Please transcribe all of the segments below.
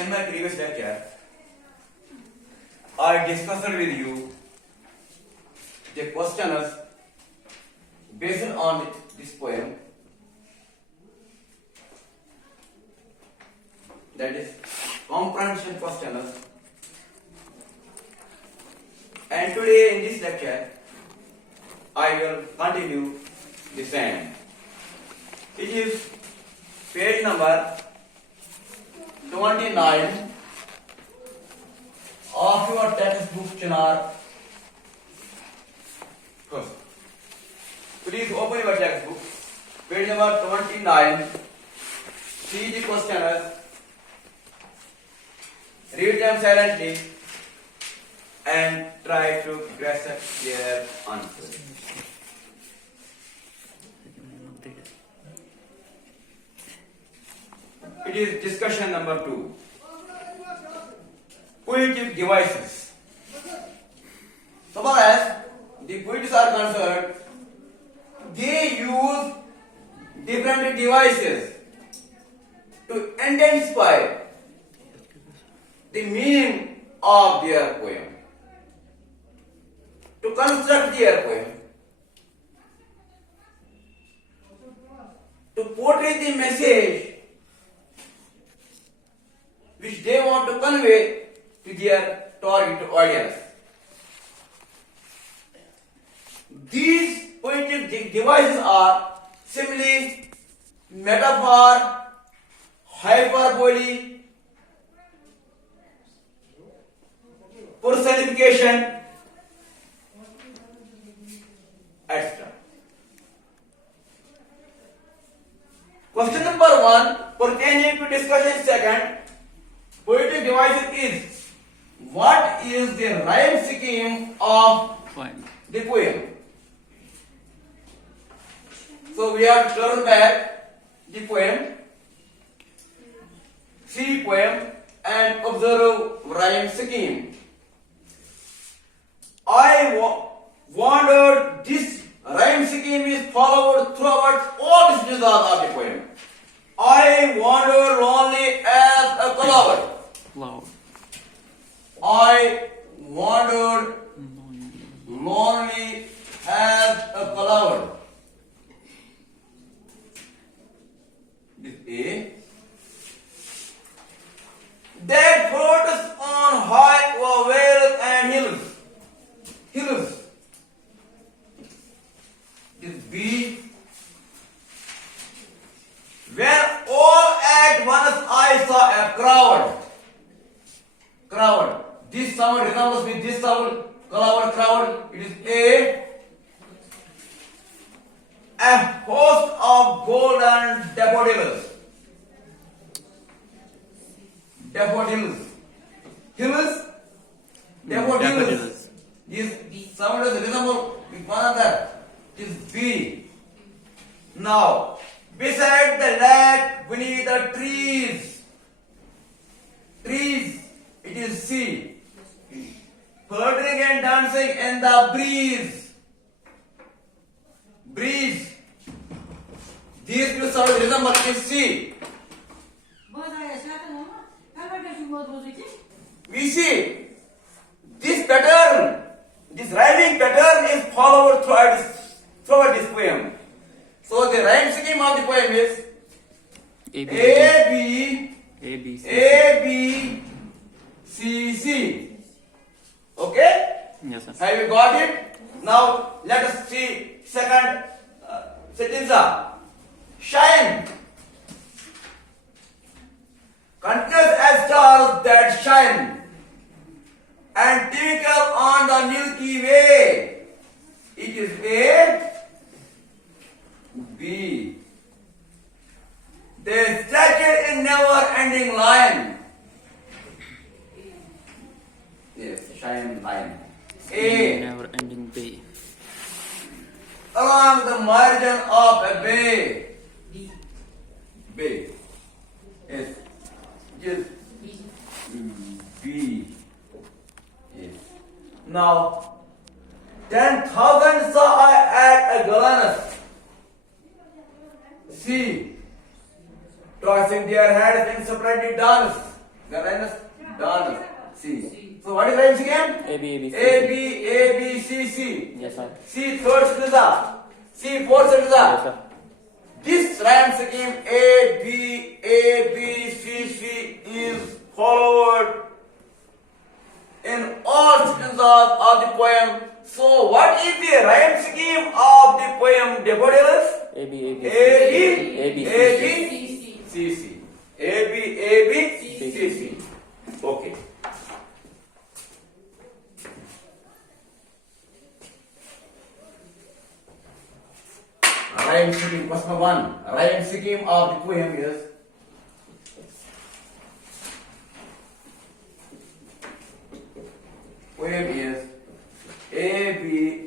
in my previous lecture, I discussed with you the questions based on this poem, that is comprehension questions. And today in this lecture, I will continue the same. It is page number 29 of your textbook, Chinar. First, please open your textbook, page number 29. See the questions, read them silently, and try to grasp their answers. It is discussion number 2. Poetic devices. So far as the poets are concerned, they use different devices to intensify the meaning of their poem, to construct their poem, to portray the message which they want to convey to their target audience. These poetic devices are simile, metaphor, hyperbole, personification, etc. Question number 1 pertaining to discussion second. Poetic devices is, what is the rhyme scheme of the poem? So we have to turn back the poem, see poem and observe rhyme scheme. I wondered this rhyme scheme is followed throughout all the stanzas of the poem. I wander lonely as a cloud. I wandered lonely as a cloud. This A. That floats on high vales and hills. Hills. This B. When all at once I saw a crowd. Crowd. This sound resembles with this sound. Crowd. It is A. A host of golden daffodils. Daffodils. Hills. Daffodils. This sound is resemble with one another. It is B. Now, beside the lake, beneath the trees. Trees. It is C. Fluttering and dancing in the breeze. Breeze. These two sounds resemble is C. We see this pattern, this rhyming pattern is followed throughout this poem. So the rhyme scheme of the poem is A B C C. Okay? Yes, sir. Have you got it? Now let us see second sentence. Shine. Continuous as stars that shine and twinkle on the Milky Way. It is A. B. They stretched in never-ending line. Yes, shine line. A. Never ending bay. Along the margin of a bay. Bay. Yes. Yes. B. Yes. Now, 10,000 saw I at a glance. C. Tossing their heads in splendid dance. The rhyme is dance. C. So what is rhyme scheme? A B A B C. A B A B C C. Yes, sir. C third stanza. C fourth stanza. Yes, sir. This rhyme scheme A B C C is followed in all stanzas of the poem. So what is the rhyme scheme of the poem Daffodils? A B A B A B A B C C. A B C C. Okay. Rhyme scheme, question 1. Rhyme scheme of the poem is A B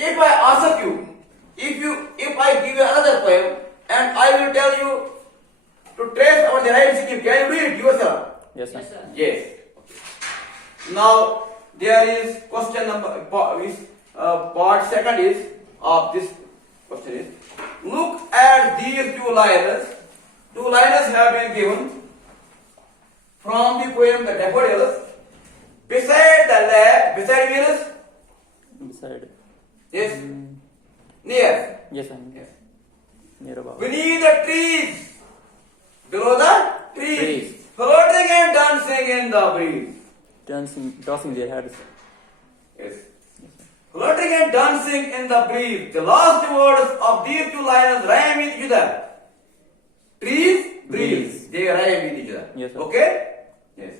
If I ask you, if I give you another poem and I will tell you to trace about the rhyme scheme, can you read yourself? Yes, sir. Yes. Now there is question number part second is of this question is, look at these two liners. Two liners have been given from the poem The Daffodils. Beside the lake, beside means Beside. yes, near. Yes, sir. Yes. Near about. Beneath the trees, below the trees, floating and dancing in the breeze. Tossing their heads. Yes. Floating and dancing in the breeze. The last words of these two lines rhyme with each other. Trees, breeze. They rhyme with each other. Yes, sir. Okay? Yes.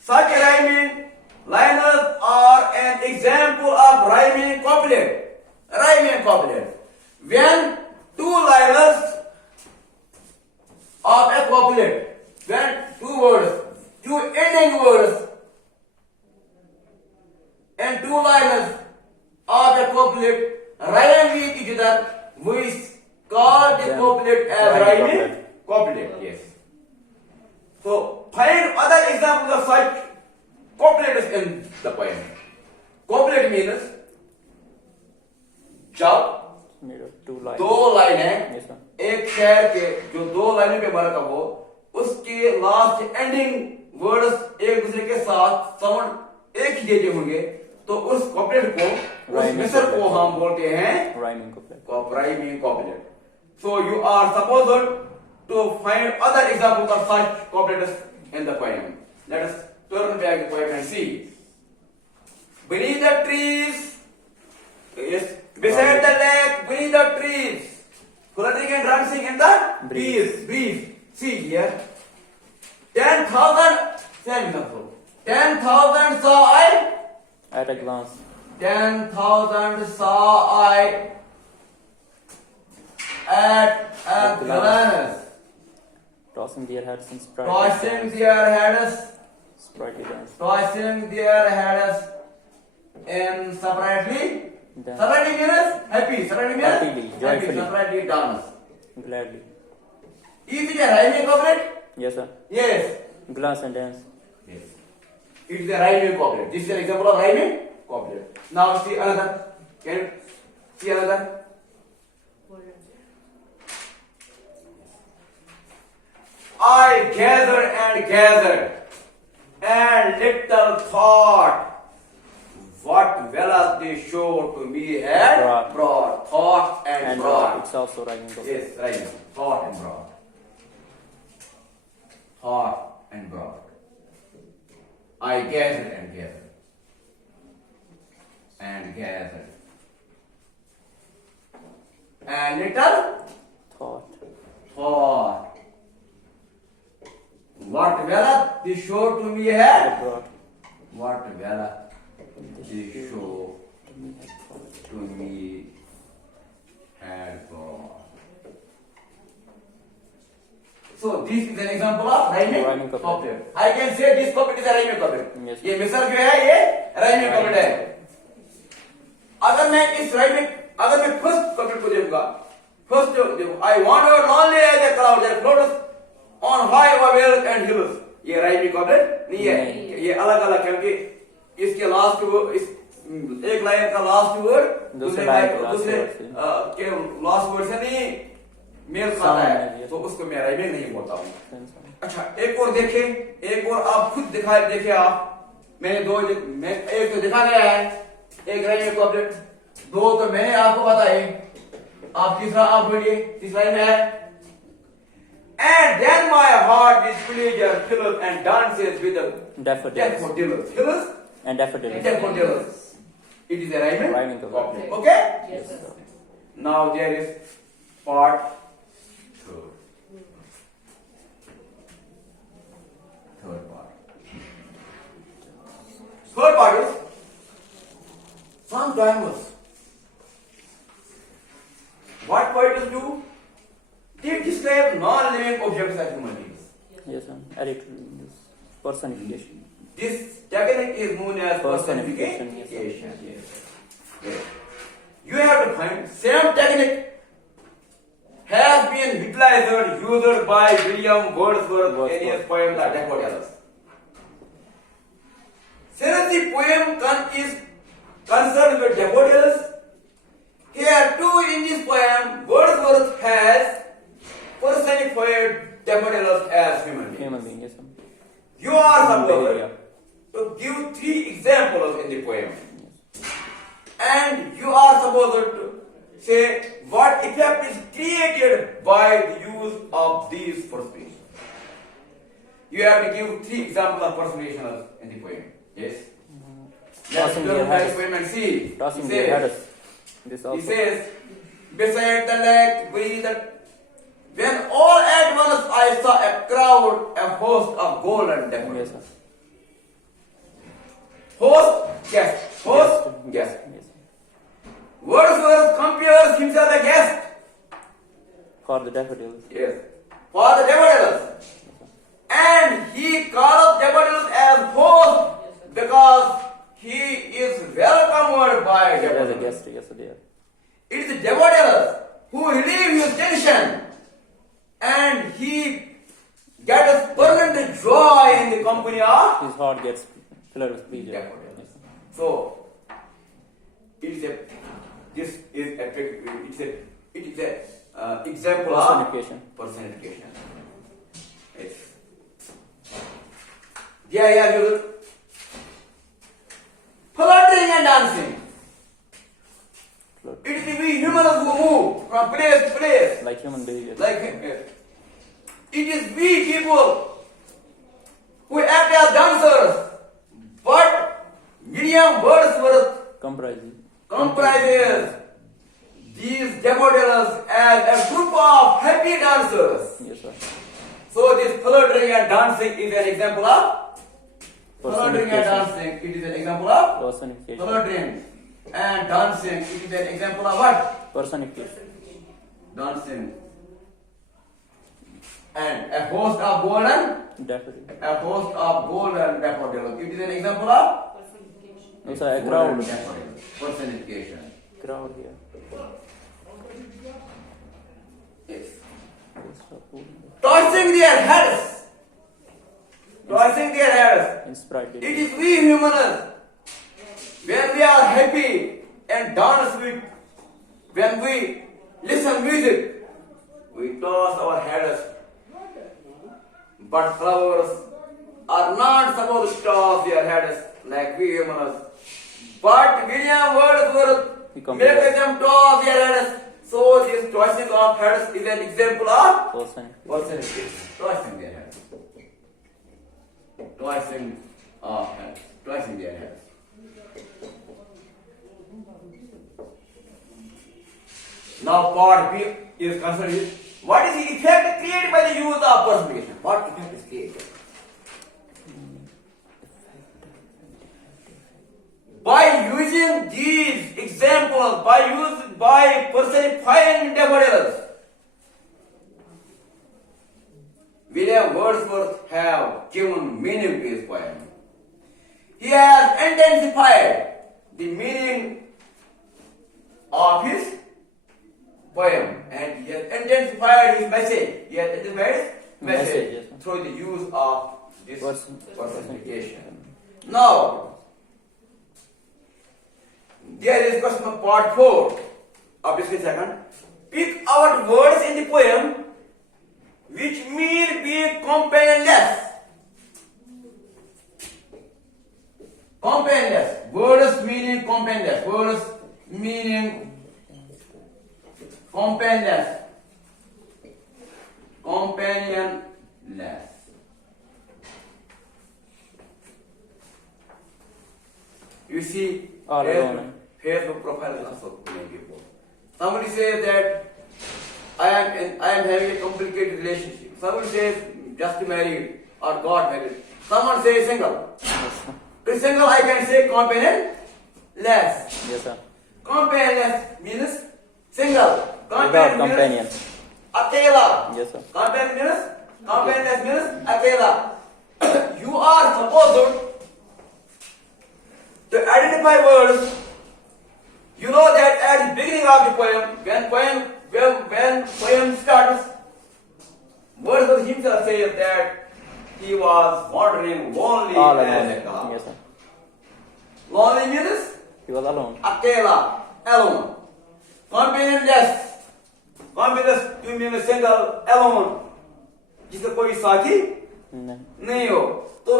Such rhyming liners are an example of rhyming couplet. Rhyming couplet. When two liners of a couplet, when two words, two ending words, and two liners of a couplet rhyme with each other, we call the couplet as rhyming couplet. Yes. So find other examples of such couplets in the poem. Couplet means जब Made of two lines. दो लाइनें Yes, sir. एक शेर के जो दो लाइनों पे मरकब हो उसके लास्ट एंडिंग वर्ड्स एक दूसरे के साथ साउंड एक ही जैसे होंगे तो उस कॉपलेट को उस Rhyming मिसर को couplet. हम बोलते हैं Rhyming couplet. rhyming couplet. So you are supposed to find other examples of such couplets in the poem. Let us turn back the poem and see. Beneath the trees, yes, beside the lake, beneath the trees, floating and dancing in the breeze. See here. 10,000, same example. 10,000 saw I. At a glance. 10,000 saw I at a glance. Tossing their heads and Tossing their heads, sprightly dance. tossing their heads in separately. Dance. Separately means happy. Separately means Happily, happy. joyfully. Separately dance. Gladly. Is it a rhyming couplet? Yes, sir. Yes. Glance and dance. Yes. It is a rhyming couplet. This is an example of rhyming couplet. Now see another. Can you see another? I gathered, and little thought what wealth they show to me had brought. Thought and brought. It's also rhyming couplet. Yes, right. Thought and brought. Thought and brought. I gathered and gathered. And gathered. And little thought. What wealth they show to me had. Brought. What wealth they show to me had brought. So this is an example of rhyming Rhyming couplet. couplet. I can say this couplet is a rhyming couplet. Yes. ये मिसल जो है ये rhyming couplet है. अगर मैं इस rhyming अगर मैं first couplet को देखूंगा, first देखो, I wandered lonely as a cloud that floats on high over vales and hills. ये rhyming couplet नहीं है. ये अलग अलग क्योंकि इसके लास्ट इस एक लाइन का लास्ट वर्ड दूसरे लाइन दूसरे के लास्ट वर्ड से नहीं मेल खाता है Sound, तो उसको मैं राइमिंग नहीं बोलता हूँ। Sense on. अच्छा एक और देखें, एक और आप खुद देखे आप, मैंने मैं एक तो दिखा गया है, एक राइम कॉम्प्लेट, दो तो मैंने आपको बताए, आप तीसरा आप बोलिए, तीसरा में है and then my heart with pleasure fills and dances with the Daffodils. daffodils. Fills And daffodils. daffodils. It is a rhyming Rhyming couplet. Okay? Yes, sir. Now there is part third. Third part. Third part is sometimes what poets do? They describe non-living objects as human beings. Yes, sir. Editorial. Personification. This technique is known as Personification, personification. yes. Yes. You have to find same technique has been utilized used by William Wordsworth in his poem The Daffodils. Since the poem is concerned with daffodils, here too in this poem Wordsworth has personified daffodils as human beings. Human being, yes, sir. You are supposed Yeah. to give 3 examples in the poem. And you are supposed to say what effect is created by the use of these personifications. You have to give 3 examples of personifications in the poem. Yes? Let's Tossing go their to the heads. poem and see. Tossing He their says- heads. This He also. says, beside the lake breathed, when all at once I saw a crowd, a host of golden daffodils. Yes, sir. Host, guest. Host, guest. Yes. Wordsworth compares himself a guest. For the daffodils. Yes. For the daffodils. And he calls daffodils as host because he is welcomed by As a daffodils. guest, yes, sir, there. It is the daffodils who relieve his tension and he gets permanent joy in the company of His heart gets filled with pleasure. daffodils. Yes, sir. So, it's a example Personification. of personification. Yes. Yeah, you flirting and dancing. Float. It is we humans who move from place to place. Like human behavior. Like it is we people who act as dancers. But William Wordsworth Comprising. comprises these daffodils as a group of happy dancers. Yes, sir. So this flirting and dancing is an example of flirting and Personification. dancing. It is an example of Personification. flirting and dancing. It is an example of what? Personification. Dancing. And a host of golden, Daffodil. a host of golden daffodils. It is an example of Also a golden crowd. daffodils. Personification. Crowd here. Yes. Yes, sir. Tossing their heads. Tossing their heads. Inspired. It is we humans. When we are happy and dance with, when we listen music, we toss our heads. But flowers are not supposed to toss their heads like we humans. But William Wordsworth He makes compares. them toss their heads. So this tossing of heads is an example of Personification. personification. Tossing their heads. Tossing of heads. Tossing their heads. Now part B is concerned with what is the effect created by the use of personification? What effect is created? By using these examples, by personifying daffodils, William Wordsworth have given meaning to his poem. He has intensified the meaning of his poem and he has intensified his message. He has intensified his message Message, yes, sir. through the use of this Personification. personification. Now, there is question of part 4 of this second. Pick out words in the poem which mean being companionless. Companionless. Words meaning companionless. Words meaning companionless. Companionless. You see, All alone. Facebook profile is also many people. Somebody says that I am having a complicated relationship. Somebody says just married or got married. Someone says single. Yes, sir. To single I can say companionless. Yes, sir. Companionless means single. Without companion. means akela. Yes, sir. Companionless means akela. You are supposed to identify words. You know that at the beginning of the poem, when poem starts, Wordsworth himself says that he was wandering lonely All as alone. a cloud. Yes, sir. Lonely means He was alone. akela, alone. Companionless. Companionless you mean single, alone. जिसका कोई साथी नहीं. नहीं हो तो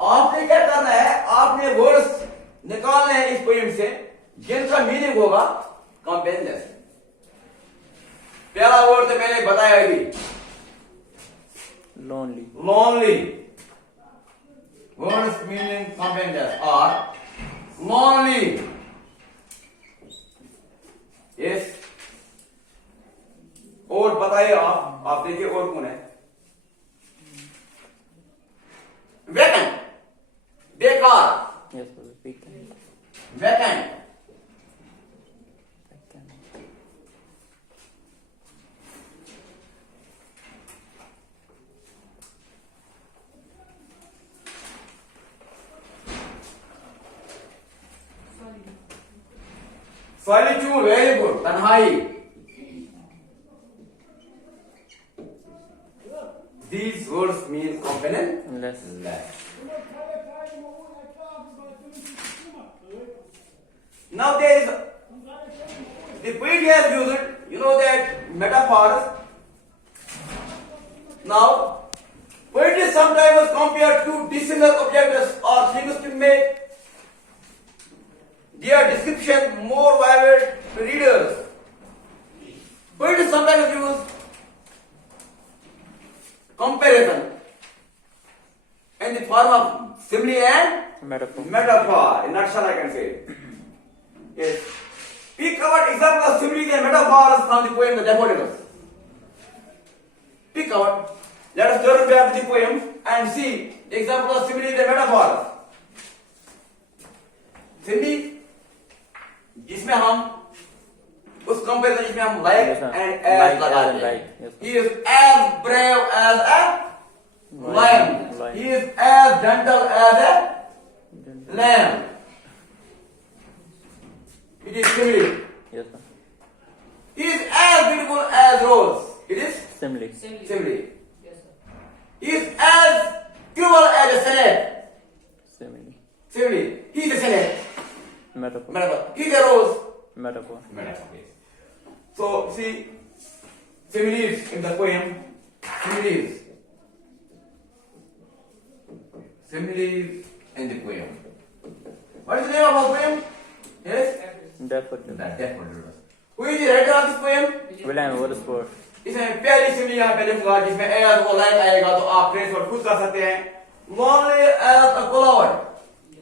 आपने क्या करना है, आपने वर्ड्स निकालने हैं इस पोएम से जिनका मीनिंग होगा कंपेनियनलेस. पहला वर्ड तो मैंने बताया अभी, Lonely. lonely. Words meaning companionless are lonely. Yes. और बताइए आप देखिए और कौन है. Vacant. बेकार. Yes, sir. Weekend. Vacant. Solitude, very good. Tanhai. These words mean companionless. Less. Now there is the poet has used, you know that metaphors. Now poet is sometimes compared to dissimilar objects or things to make their description more vivid to readers. Poet is sometimes use comparison in the form of simile and Metaphor. metaphor. In nutshell, I can say. Yes. Pick out examples of similes and metaphors from the poem The Daffodils. Pick out. Let us turn back to the poem and see the examples of similes and metaphors. Simile जिसमें हम उस comparison जिसमें हम like Yes, sir. and Like as as लगाते and हैं. like. Yes, sir. He is as brave as a lion. Lion. He is as gentle as a lamb. It is simile. Yes, sir. He is as beautiful as rose. It is Simile. simile. He is as cruel as a snake. Simile. Simile. He is a snake. Metaphor. Metaphor. He is a rose. Metaphor. Metaphor. So see, similes in the poem. Similes. Similes in the poem. What is the name of our poem? Yes? Daffodil. That Daffodils. Who is the writer of this poem? William Wordsworth. इसमें पहली सिमली यहाँ पे लिखूंगा जिसमें as और like आएगा तो आप फ्रेश वर्ड खुद कर सकते हैं. Lonely as a cloud.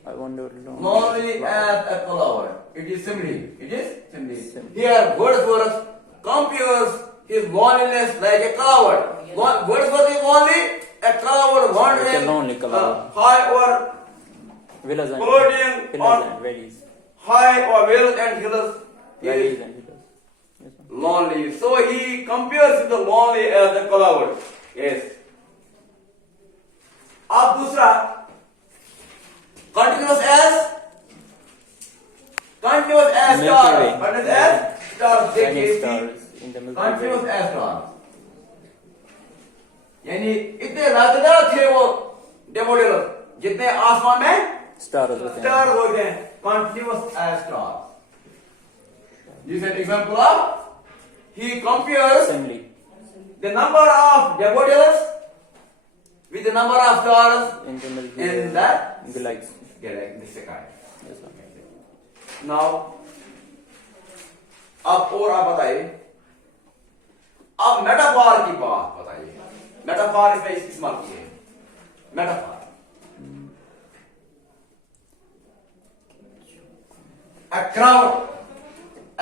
I wonder. Lonely as a cloud. It is simile. It is simile. Simile. Here Wordsworth compares his loneliness like a cloud. Wordsworth is lonely, a cloud wandering It's a lonely cloud. high over Villas and floating hills on and valleys. high over vales and hills. He Valleys is and hills. Yes, sir. lonely. So he compares the lonely as a cloud. Yes. अब दूसरा continuous as Milky stars. Way. Continuous as stars. Many देखिए stars in the Milky continuous Way. as stars. यानी इतने रातदार थे वो डेमोडेल जितने आसमान में Stars within. स्टार होते हैं. Continuous as stars. This is an example of he compares Assembly. the number of daffodils with the number of stars In the Milky in Way the galaxy. galaxy sky. Yes, sir. Now, अब और आप बताइए, अब metaphor की बात बताइए. Metaphor इसमें इस्तेमाल किए. मेटाफॉर.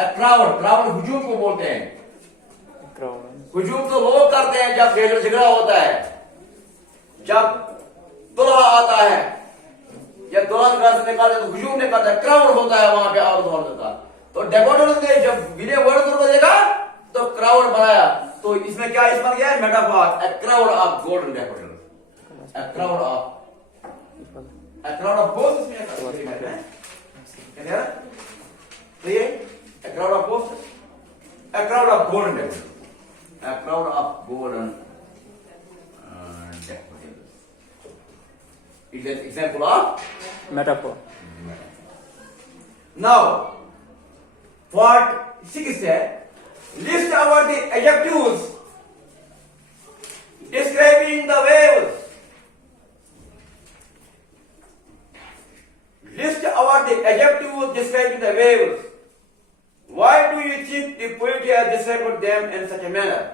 क्राउड हुजूम को बोलते हैं. Crowd. हुजूम तो लोग करते हैं जब झगड़ा होता है, जब दुल्हा आता है या दुल्हन घर से निकालते तो हुजूम निकलता है, क्राउड होता है वहां पे और का. तो डेफोडिल्स ने जब विले वर्ड को देखा तो क्राउड बनाया. तो इसमें क्या इस्तेमाल किया है? Metaphor. A crowd of golden daffodils. A crowd of both इसमें a crowd of both, a crowd of golden daffodils, a crowd of golden daffodils. It is an example of. Metaphor. Now, part 6 said, list our the adjectives describing the waves. List our the adjectives describing the waves. Why do you think the poet has described them in such a manner?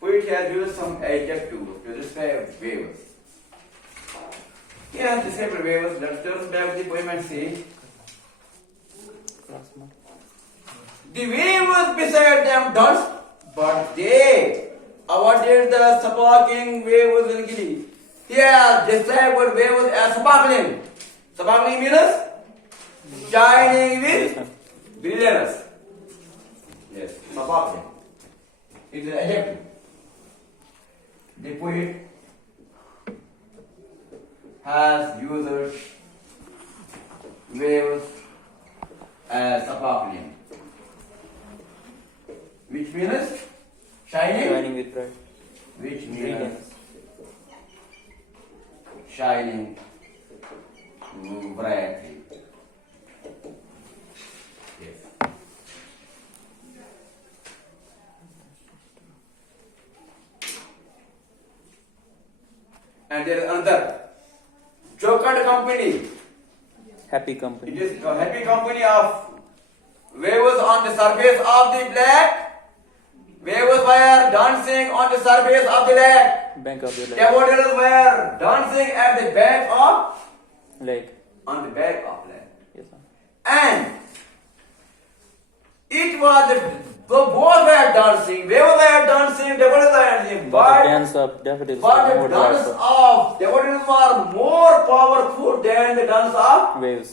Poet has used some adjectives to describe waves. He has described waves. Let's turn back the poem and see. The waves beside them danced, but they avoided the sparkling waves in glee. He has described waves as sparkling. Sparkling means shining with brilliance. Yes, sparkling. It is an adjective. The poet has used waves as sparkling, which means shining, with bright. which means Brilliance. shining brightly. Yes. And there is another Jocund company. Happy company. It is a happy company of waves on the surface of the black. Waves were dancing on the surface of the lake. Bank of the lake. Daffodils were dancing at the back of, Lake. on the back of lake. Yes, sir. And it was the both were dancing, waves were dancing, daffodils were dancing, But the but dance of daffodils but are the more dance powerful. of daffodils were more powerful than the dance of Waves.